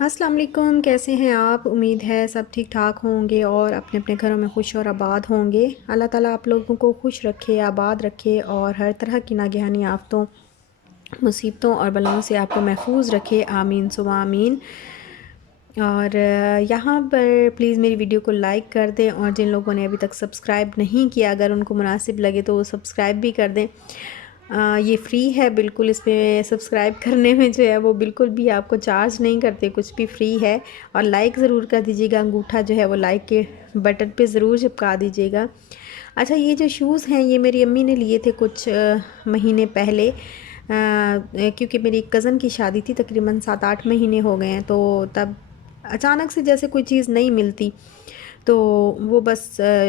अस्सलाम वालेकुम, कैसे हैं आप? उम्मीद है सब ठीक ठाक होंगे और अपने अपने घरों में खुश और आबाद होंगे। अल्लाह ताला आप लोगों को खुश रखे, आबाद रखे और हर तरह की नागहानी आफ़तों, मुसीबतों और बलाओं से आपको महफूज रखे। आमीन सुमा आमीन। और यहाँ पर प्लीज़ मेरी वीडियो को लाइक कर दें और जिन लोगों ने अभी तक सब्सक्राइब नहीं किया, अगर उनको मुनासिब लगे तो वो सब्सक्राइब भी कर दें। ये फ्री है बिल्कुल, इस पे सब्सक्राइब करने में जो है वो बिल्कुल भी आपको चार्ज नहीं करते, कुछ भी फ्री है। और लाइक ज़रूर कर दीजिएगा, अंगूठा जो है वो लाइक के बटन पे ज़रूर चिपका दीजिएगा। अच्छा, ये जो शूज़ हैं ये मेरी अम्मी ने लिए थे कुछ महीने पहले, क्योंकि मेरी कज़न की शादी थी, तकरीबन 7-8 महीने हो गए हैं। तो तब अचानक से जैसे कोई चीज़ नहीं मिलती, तो वो बस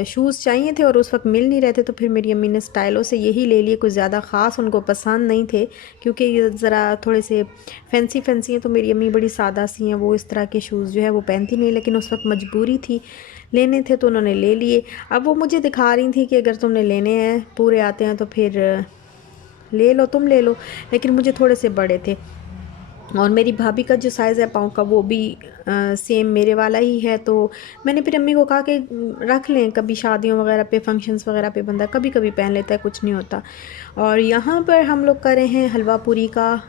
शूज़ चाहिए थे और उस वक्त मिल नहीं रहे थे, तो फिर मेरी अम्मी ने स्टाइलों से यही ले लिए। कुछ ज़्यादा ख़ास उनको पसंद नहीं थे, क्योंकि ये ज़रा थोड़े से फैंसी फैंसी हैं। तो मेरी अम्मी बड़ी सादा सी हैं, वो इस तरह के शूज़ जो है वो पहनती नहीं, लेकिन उस वक्त मजबूरी थी, लेने थे तो उन्होंने ले लिए। अब वो मुझे दिखा रही थी कि अगर तुमने लेने हैं, पूरे आते हैं तो फिर ले लो, तुम ले लो। लेकिन मुझे थोड़े से बड़े थे और मेरी भाभी का जो साइज़ है पाँव का, वो भी सेम मेरे वाला ही है। तो मैंने फिर अम्मी को कहा कि रख लें, कभी शादियों वगैरह पे, फंक्शंस वगैरह पे बंदा कभी कभी पहन लेता है, कुछ नहीं होता। और यहाँ पर हम लोग कर रहे हैं हलवा पूरी का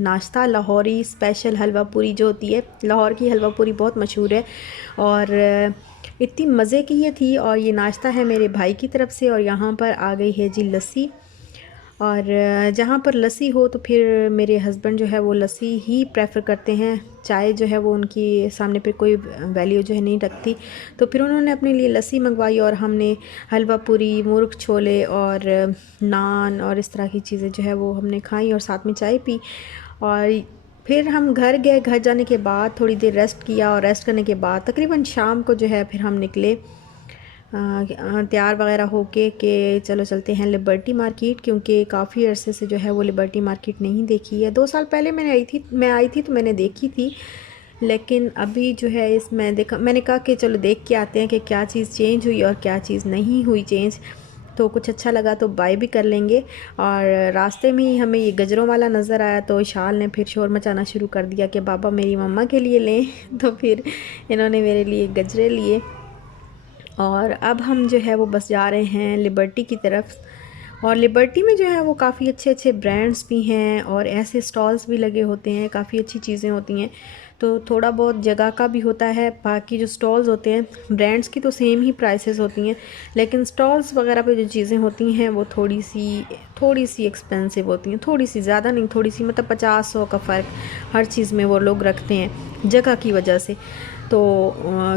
नाश्ता। लाहौरी स्पेशल हलवा पूरी जो होती है, लाहौर की हलवा पूरी बहुत मशहूर है और इतनी मज़े की ये थी। और ये नाश्ता है मेरे भाई की तरफ से। और यहाँ पर आ गई है जी लस्सी। और जहाँ पर लस्सी हो तो फिर मेरे हस्बैंड जो है वो लस्सी ही प्रेफर करते हैं। चाय जो है वो उनकी सामने पे कोई वैल्यू जो है नहीं रखती। तो फिर उन्होंने अपने लिए लस्सी मंगवाई और हमने हलवा पूरी, मुर्ग छोले और नान और इस तरह की चीज़ें जो है वो हमने खाई और साथ में चाय पी। और फिर हम घर गए। घर जाने के बाद थोड़ी देर रेस्ट किया और रेस्ट करने के बाद तकरीबन शाम को जो है फिर हम निकले तैयार वगैरह होके कि चलो चलते हैं लिबर्टी मार्केट, क्योंकि काफ़ी अरसे से जो है वो लिबर्टी मार्केट नहीं देखी है। 2 साल पहले मैं आई थी तो मैंने देखी थी, लेकिन अभी जो है इसमें देखा, मैंने कहा कि चलो देख के आते हैं कि क्या चीज़ चेंज हुई और क्या चीज़ नहीं हुई चेंज। तो कुछ अच्छा लगा तो बाय भी कर लेंगे। और रास्ते में ही हमें ये गजरों वाला नज़र आया, तो शाल ने फिर शोर मचाना शुरू कर दिया कि बाबा मेरी मम्मा के लिए लें। तो फिर इन्होंने मेरे लिए गजरे लिए और अब हम जो है वो बस जा रहे हैं लिबर्टी की तरफ। और लिबर्टी में जो है वो काफ़ी अच्छे अच्छे ब्रांड्स भी हैं और ऐसे स्टॉल्स भी लगे होते हैं, काफ़ी अच्छी चीज़ें होती हैं। तो थोड़ा बहुत जगह का भी होता है। बाकी जो स्टॉल्स होते हैं ब्रांड्स की तो सेम ही प्राइसेस होती हैं, लेकिन स्टॉल्स वगैरह पे जो चीज़ें होती हैं वो थोड़ी सी एक्सपेंसिव होती हैं। थोड़ी सी, ज़्यादा नहीं, थोड़ी सी, मतलब 50-100 का फ़र्क हर चीज़ में वो लोग रखते हैं जगह की वजह से। तो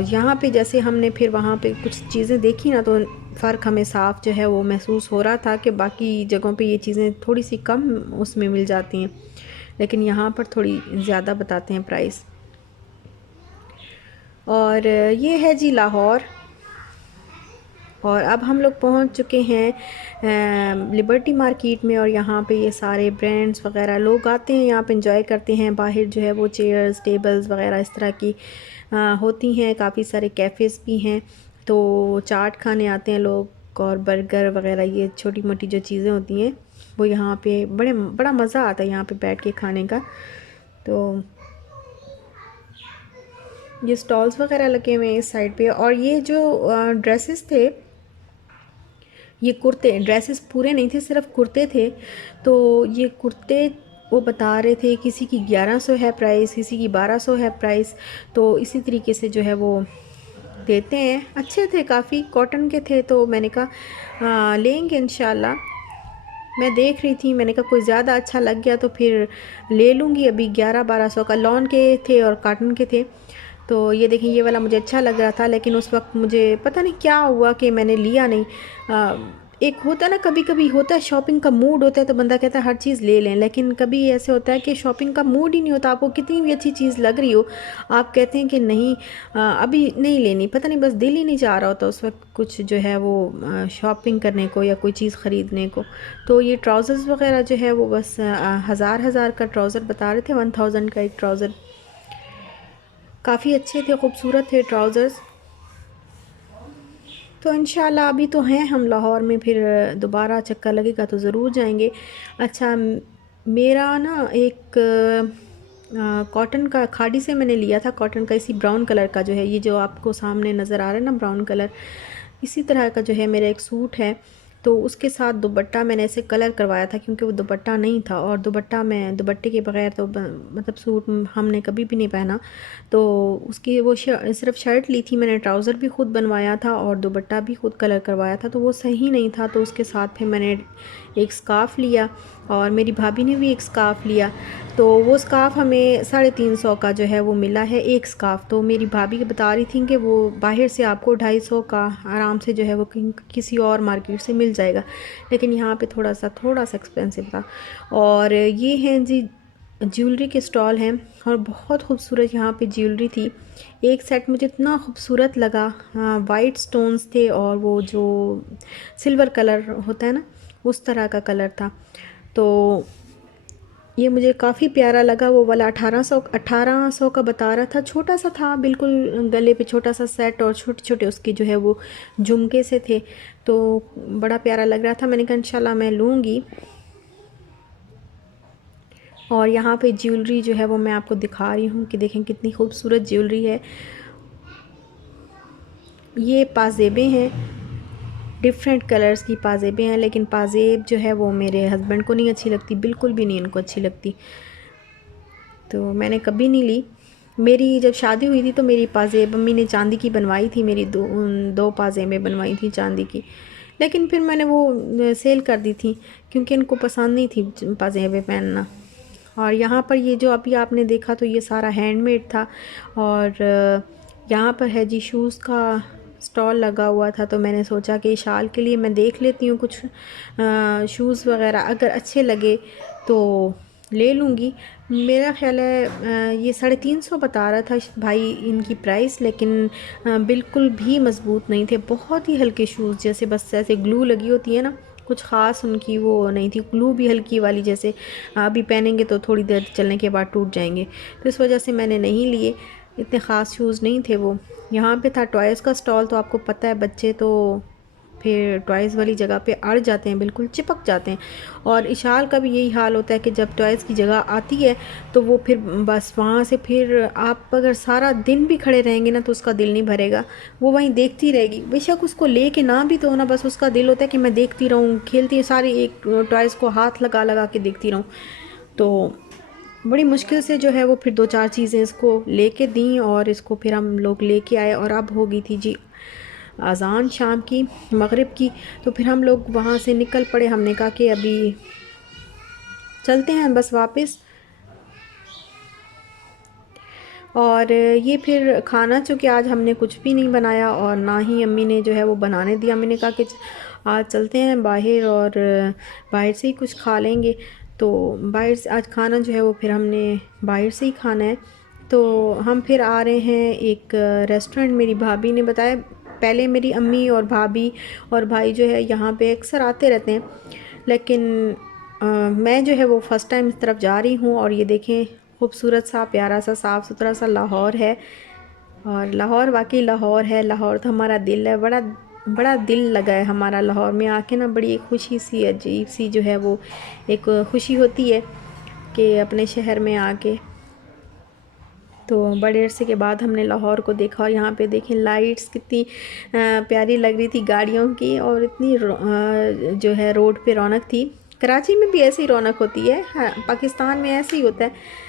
यहाँ पे जैसे हमने फिर वहाँ पे कुछ चीज़ें देखी ना, तो फ़र्क हमें साफ़ जो है वो महसूस हो रहा था कि बाकी जगहों पे ये चीज़ें थोड़ी सी कम उसमें मिल जाती हैं, लेकिन यहाँ पर थोड़ी ज़्यादा बताते हैं प्राइस। और ये है जी लाहौर। और अब हम लोग पहुंच चुके हैं लिबर्टी मार्केट में। और यहाँ पे ये सारे ब्रांड्स वगैरह लोग आते हैं, यहाँ पे इंजॉय करते हैं। बाहर जो है वो चेयर्स, टेबल्स वगैरह इस तरह की होती हैं। काफ़ी सारे कैफ़ेज़ भी हैं, तो चाट खाने आते हैं लोग और बर्गर वगैरह, ये छोटी मोटी जो चीज़ें होती हैं वो यहाँ पे बड़ा मज़ा आता है यहाँ पे बैठ के खाने का। तो ये स्टॉल्स वगैरह लगे हुए हैं इस साइड पे। और ये जो ड्रेसेस थे, ये कुर्ते, ड्रेसेस पूरे नहीं थे, सिर्फ कुर्ते थे। तो ये कुर्ते वो बता रहे थे किसी की 1100 है प्राइस, किसी की 1200 है प्राइस। तो इसी तरीके से जो है वो देते हैं। अच्छे थे, काफ़ी कॉटन के थे। तो मैंने कहा लेंगे इंशाल्लाह। मैं देख रही थी, मैंने कहा कोई ज़्यादा अच्छा लग गया तो फिर ले लूँगी। अभी 1100-1200 का लॉन के थे और काटन के थे। तो ये देखें, ये वाला मुझे अच्छा लग रहा था, लेकिन उस वक्त मुझे पता नहीं क्या हुआ कि मैंने लिया नहीं। एक होता है ना, कभी कभी होता है शॉपिंग का मूड होता है तो बंदा कहता है हर चीज़ ले लें, लेकिन कभी ऐसे होता है कि शॉपिंग का मूड ही नहीं होता। आपको कितनी भी अच्छी चीज़ लग रही हो, आप कहते हैं कि नहीं अभी नहीं लेनी, पता नहीं बस दिल ही नहीं चाह रहा होता उस वक्त कुछ जो है वो शॉपिंग करने को या कोई चीज़ ख़रीदने को। तो ये ट्राउज़र्स वगैरह जो है वो बस हज़ार का ट्राउज़र बता रहे थे, 1000 का एक ट्राउज़र। काफ़ी अच्छे थे, खूबसूरत थे ट्राउज़र्स। तो इंशाल्लाह अभी तो हैं हम लाहौर में, फिर दोबारा चक्कर लगेगा तो ज़रूर जाएंगे। अच्छा, मेरा ना एक कॉटन का खाड़ी से मैंने लिया था, कॉटन का इसी ब्राउन कलर का जो है, ये जो आपको सामने नज़र आ रहा है ना ब्राउन कलर, इसी तरह का जो है मेरा एक सूट है। तो उसके साथ दुपट्टा मैंने ऐसे कलर करवाया था क्योंकि वो दुपट्टा नहीं था, और दुपट्टे के बगैर तो मतलब सूट हमने कभी भी नहीं पहना। तो उसकी वो सिर्फ शर्ट ली थी मैंने, ट्राउज़र भी ख़ुद बनवाया था और दुपट्टा भी ख़ुद कलर करवाया था, तो वो सही नहीं था। तो उसके साथ फिर मैंने एक स्काफ़ लिया और मेरी भाभी ने भी एक स्काफ़ लिया। तो वो स्काफ़ हमें 350 का जो है वो मिला है एक स्काफ़। तो मेरी भाभी बता रही थी कि वो बाहर से आपको 250 का आराम से जो है वो किसी और मार्केट से मिल जाएगा, लेकिन यहाँ पे थोड़ा सा एक्सपेंसिव था। और ये हैं जी ज्वेलरी के स्टॉल हैं और बहुत खूबसूरत यहाँ पे ज्वेलरी थी। एक सेट मुझे इतना खूबसूरत लगा, वाइट स्टोन्स थे और वो जो सिल्वर कलर होता है ना उस तरह का कलर था। तो ये मुझे काफ़ी प्यारा लगा। वो वाला 1800 का बता रहा था, छोटा सा था बिल्कुल, गले पे छोटा सा सेट और छोटे छोटे उसके जो है वो झुमके से थे, तो बड़ा प्यारा लग रहा था। मैंने कहा इंशाल्लाह मैं लूँगी। और यहाँ पे ज्वेलरी जो है वो मैं आपको दिखा रही हूँ कि देखें कितनी खूबसूरत ज्वेलरी है। ये पाजेबें हैं, डिफरेंट कलर्स की पाजेबें हैं, लेकिन पाजेब जो है वो मेरे हस्बैंड को नहीं अच्छी लगती, बिल्कुल भी नहीं इनको अच्छी लगती, तो मैंने कभी नहीं ली। मेरी जब शादी हुई थी तो मेरी पाजेब मम्मी ने चांदी की बनवाई थी, मेरी दो पाजेबें बनवाई थी चांदी की, लेकिन फिर मैंने वो सेल कर दी थी क्योंकि इनको पसंद नहीं थी पाजेबें पहनना। और यहाँ पर ये जो अभी आपने देखा तो ये सारा हैंडमेड था। और यहाँ पर है जी शूज़ का स्टॉल लगा हुआ था, तो मैंने सोचा कि शाल के लिए मैं देख लेती हूँ कुछ शूज़ वगैरह, अगर अच्छे लगे तो ले लूँगी। मेरा ख़्याल है ये 350 बता रहा था भाई इनकी प्राइस, लेकिन बिल्कुल भी मज़बूत नहीं थे, बहुत ही हल्के शूज़, जैसे बस ऐसे ग्लू लगी होती है ना, कुछ ख़ास उनकी वो नहीं थी, ग्लू भी हल्की वाली, जैसे अभी पहनेंगे तो थोड़ी देर चलने के बाद टूट जाएंगे, तो इस वजह से मैंने नहीं लिए। इतने ख़ास शूज़ नहीं थे वो। यहाँ पे था टॉयज़ का स्टॉल, तो आपको पता है बच्चे तो फिर टॉयज़ वाली जगह पे अड़ जाते हैं, बिल्कुल चिपक जाते हैं। और इशाल का भी यही हाल होता है कि जब टॉयज़ की जगह आती है तो वो फिर बस वहाँ से फिर आप अगर सारा दिन भी खड़े रहेंगे ना तो उसका दिल नहीं भरेगा, वो वहीं देखती रहेगी, बेशक उसको ले के ना भी तो ना, बस उसका दिल होता है कि मैं देखती रहूँ, खेलती सारी एक टॉयज़ को हाथ लगा लगा के देखती रहूँ। तो बड़ी मुश्किल से जो है वो फिर 2-4 चीज़ें इसको लेके दी और इसको फिर हम लोग लेके आए। और अब हो गई थी जी अज़ान शाम की, मगरिब की, तो फिर हम लोग वहाँ से निकल पड़े। हमने कहा कि अभी चलते हैं बस वापस। और ये फिर खाना चूँकि आज हमने कुछ भी नहीं बनाया और ना ही अम्मी ने जो है वो बनाने दिया, मैंने कहा कि आज चलते हैं बाहर और बाहर से ही कुछ खा लेंगे। तो बाहर से आज खाना जो है वो फिर हमने बाहर से ही खाना है। तो हम फिर आ रहे हैं एक रेस्टोरेंट, मेरी भाभी ने बताया, पहले मेरी अम्मी और भाभी और भाई जो है यहाँ पे अक्सर आते रहते हैं, लेकिन मैं जो है वो फ़र्स्ट टाइम इस तरफ जा रही हूँ। और ये देखें खूबसूरत सा प्यारा सा साफ़ सुथरा सा लाहौर है, और लाहौर वाकई लाहौर है, लाहौर तो हमारा दिल है, बड़ा बड़ा दिल लगा है हमारा लाहौर में आके ना, बड़ी एक खुशी सी अजीब सी जो है वो एक खुशी होती है कि अपने शहर में आके। तो बड़े अरसे के बाद हमने लाहौर को देखा और यहाँ पे देखें लाइट्स कितनी प्यारी लग रही थी गाड़ियों की, और इतनी जो है रोड पे रौनक थी। कराची में भी ऐसी रौनक होती है, हाँ, पाकिस्तान में ऐसे ही होता है।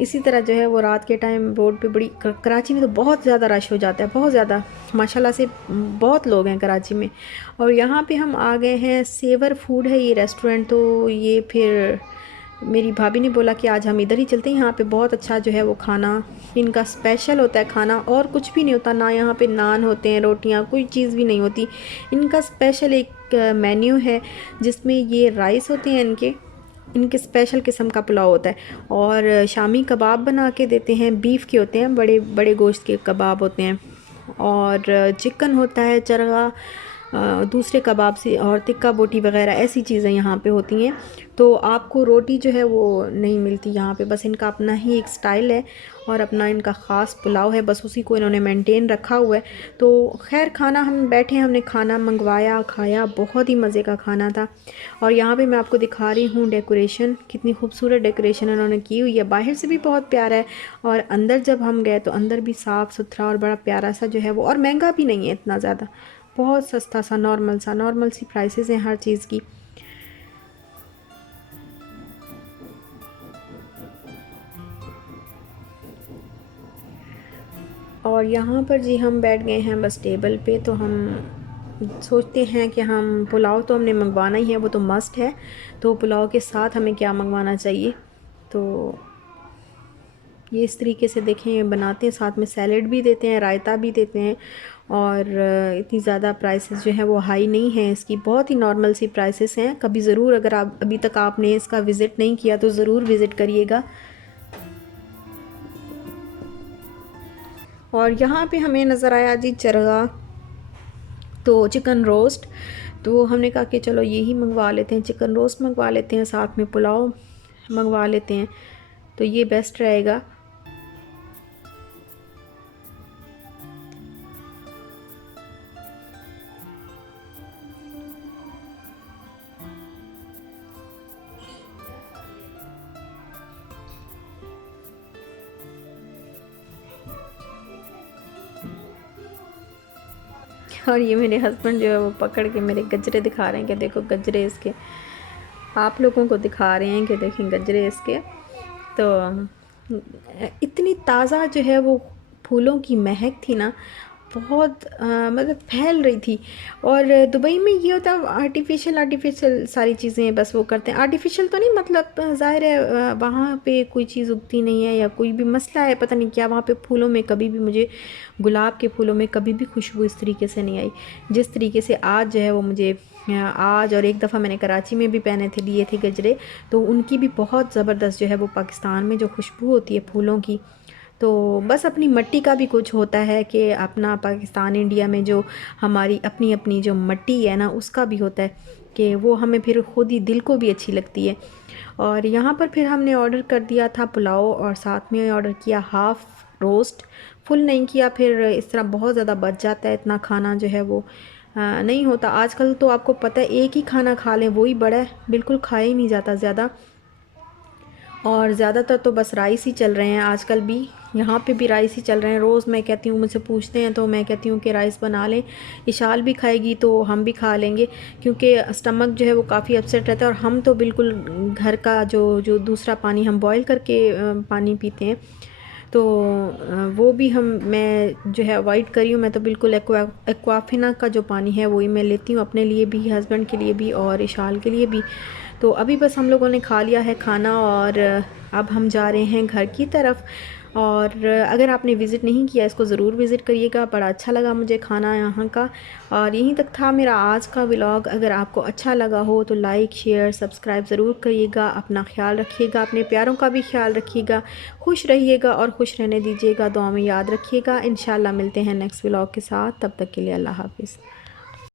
इसी तरह जो है वो रात के टाइम रोड पे बड़ी कराची में तो बहुत ज़्यादा रश हो जाता है, बहुत ज़्यादा, माशाल्लाह से बहुत लोग हैं कराची में। और यहाँ पे हम आ गए हैं, सेवर फूड है ये रेस्टोरेंट। तो ये फिर मेरी भाभी ने बोला कि आज हम इधर ही चलते हैं, यहाँ पे बहुत अच्छा जो है वो खाना इनका स्पेशल होता है, खाना और कुछ भी नहीं होता ना, यहाँ पे नान होते हैं, रोटियाँ, कोई चीज़ भी नहीं होती। इनका स्पेशल एक मेन्यू है जिसमें ये राइस होते हैं, इनके स्पेशल किस्म का पुलाव होता है, और शामी कबाब बना के देते हैं, बीफ के होते हैं, बड़े बड़े गोश्त के कबाब होते हैं, और चिकन होता है चरगा, दूसरे कबाब से और टिक्का बोटी वगैरह ऐसी चीज़ें यहाँ पे होती हैं। तो आपको रोटी जो है वो नहीं मिलती यहाँ पे, बस इनका अपना ही एक स्टाइल है और अपना इनका ख़ास पुलाव है, बस उसी को इन्होंने मेंटेन रखा हुआ है। तो खैर खाना हम बैठे, हमने खाना मंगवाया, खाया, बहुत ही मज़े का खाना था। और यहाँ पे मैं आपको दिखा रही हूँ डेकोरेशन, कितनी खूबसूरत डेकोरेशन इन्होंने की हुई है। बाहर से भी बहुत प्यारा है और अंदर जब हम गए तो अंदर भी साफ़ सुथरा और बड़ा प्यारा सा जो है वो, और महंगा भी नहीं है इतना ज़्यादा, बहुत सस्ता सा नॉर्मल सी प्राइसेस हैं हर चीज़ की। और यहाँ पर जी हम बैठ गए हैं बस टेबल पे, तो हम सोचते हैं कि हम पुलाव तो हमने मंगवाना ही है, वो तो मस्ट है। तो पुलाव के साथ हमें क्या मंगवाना चाहिए, तो ये इस तरीके से देखें बनाते हैं, साथ में सैलेड भी देते हैं, रायता भी देते हैं। और इतनी ज़्यादा प्राइसेस जो है वो हाई नहीं है इसकी, बहुत ही नॉर्मल सी प्राइसेस हैं। कभी ज़रूर, अगर आप अभी तक आपने इसका विज़िट नहीं किया तो ज़रूर विज़िट करिएगा। और यहाँ पे हमें नज़र आया जी चरगा, तो चिकन रोस्ट। तो हमने कहा कि चलो यही मंगवा लेते हैं, चिकन रोस्ट मंगवा लेते हैं, साथ में पुलाव मंगवा लेते हैं, तो ये बेस्ट रहेगा। और ये मेरे हस्बैंड जो है वो पकड़ के मेरे गजरे दिखा रहे हैं कि देखो गजरे इसके, आप लोगों को दिखा रहे हैं कि देखें गजरे इसके। तो इतनी ताज़ा जो है वो फूलों की महक थी ना, बहुत मतलब फैल रही थी। और दुबई में ये होता है आर्टिफिशियल सारी चीज़ें बस वो करते हैं, आर्टिफिशियल तो नहीं, मतलब ज़ाहिर है वहाँ पे कोई चीज़ उगती नहीं है या कोई भी मसला है, पता नहीं क्या वहाँ पे फूलों में। कभी भी मुझे गुलाब के फूलों में कभी भी खुशबू इस तरीके से नहीं आई जिस तरीके से आज जो है वो मुझे आज। और एक दफ़ा मैंने कराची में भी पहने थे, लिए थे गजरे, तो उनकी भी बहुत ज़बरदस्त जो है वो पाकिस्तान में जो खुशबू होती है फूलों की। तो बस अपनी मिट्टी का भी कुछ होता है कि अपना पाकिस्तान इंडिया में जो हमारी अपनी अपनी जो मिट्टी है ना, उसका भी होता है कि वो हमें फिर खुद ही दिल को भी अच्छी लगती है। और यहाँ पर फिर हमने ऑर्डर कर दिया था पुलाव और साथ में ऑर्डर किया हाफ़ रोस्ट, फुल नहीं किया, फिर इस तरह बहुत ज़्यादा बच जाता है, इतना खाना जो है वो नहीं होता। आजकल तो आपको पता है एक ही खाना खा लें वही बड़ा है, बिल्कुल खाया ही नहीं जाता ज़्यादा। और ज़्यादातर तो बस राइस ही चल रहे हैं आजकल भी, यहाँ पे भी राइस ही चल रहे हैं। रोज़ मैं कहती हूँ, मुझसे पूछते हैं तो मैं कहती हूँ कि राइस बना लें, इशाल भी खाएगी तो हम भी खा लेंगे, क्योंकि स्टमक जो है वो काफ़ी अपसेट रहता है। और हम तो बिल्कुल घर का जो जो दूसरा पानी हम बॉयल करके पानी पीते हैं, तो वो भी मैं जो है अवॉइड करी हूँ। मैं तो बिल्कुल एक्वाफिना का जो पानी है वही मैं लेती हूँ, अपने लिए भी, हस्बैंड के लिए भी और इशाल के लिए भी। तो अभी बस हम लोगों ने खा लिया है खाना और अब हम जा रहे हैं घर की तरफ। और अगर आपने विज़िट नहीं किया इसको ज़रूर विज़िट करिएगा, बड़ा अच्छा लगा मुझे खाना यहाँ का। और यहीं तक था मेरा आज का व्लॉग। अगर आपको अच्छा लगा हो तो लाइक शेयर सब्सक्राइब ज़रूर करिएगा। अपना ख्याल रखिएगा, अपने प्यारों का भी ख्याल रखिएगा, खुश रहिएगा और खुश रहने दीजिएगा, दुआ में याद रखिएगा। इंशाल्लाह मिलते हैं नेक्स्ट व्लॉग के साथ, तब तक के लिए अल्लाह हाफ़िज़।